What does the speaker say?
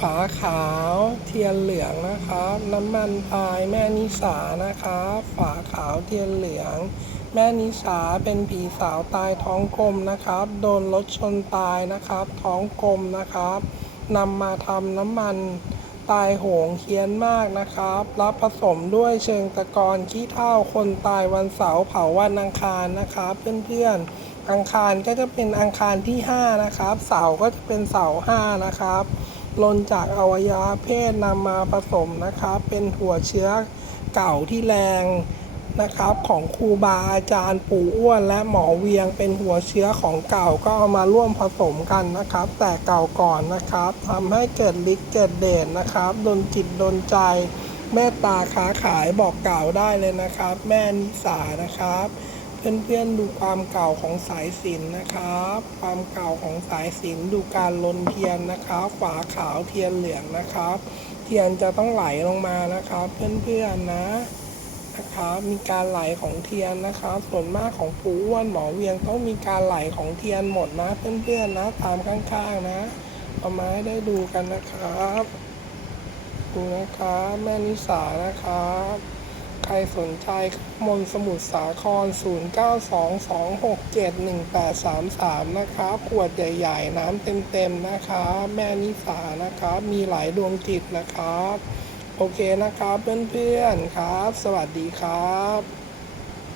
ฝาขาวเทียนเหลืองนะครับ น้ำมันพายแม่นิสานะครับ ฝาขาวเทียนเหลือง แม่นิสาเป็นผีสาวตายท้องกลมนะครับ โดนรถชนตายนะครับ ท้องกลมนะครับนำมาทำน้ำมันตายโหงเคี้ยนมากนะครับ รับผสมด้วยเชิงตะกอนขี้เถ้าคนตายวันเสาร์เผาวันอังคารนะครับ เพื่อนๆอังคารก็จะเป็นอังคารที่ 5 นะครับ เสาร์ก็จะเป็นเสาร์5นะครับ ลนจากอวัยวะเพศนำมาผสมนะครับ เป็นหัวเชื้อเก่าที่แรงนะครับของครูบาอาจารย์ปู่อ้วน และหมอเวียงเป็นหัวเชื้อของเก่าก็เอามาร่วมผสมกันนะครับ แต่เก่าก่อนนะครับทำให้เกิดฤทธิ์เกิดเดชนะครับดนจิตดนใจเมตตาค้าขายบอกกล่าวได้เลยนะครับ แม่นิสานะครับ เพื่อนๆดูความเก่าของสายสินนะครับ ความเก่าของสายสินดูการลนเทียนนะครับฝาขาวเทียนเหลืองนะครับ เทียนจะต้องไหลลงมานะครับ เพื่อนๆนะนะครับมีการไหลของเทียนนะครับ ส่วนมากของปูอ้วนหมอเวียงต้องมีการไหลของเทียนหมดนะเพื่อนๆนะตามข้างๆนะเอามาให้ได้ดูกันนะครับ ดูนะครับแม่นิสานะครับ ครสนใจมนสมุทรสาคร 0922671833 นะครับ ขวดใหญ่ๆ น้ำเต็มๆ นะครับ แม่นิสานะครับ มีหลายดวงจิตนะครับ โอเคนะครับเพื่อนๆ ครับ สวัสดีครับ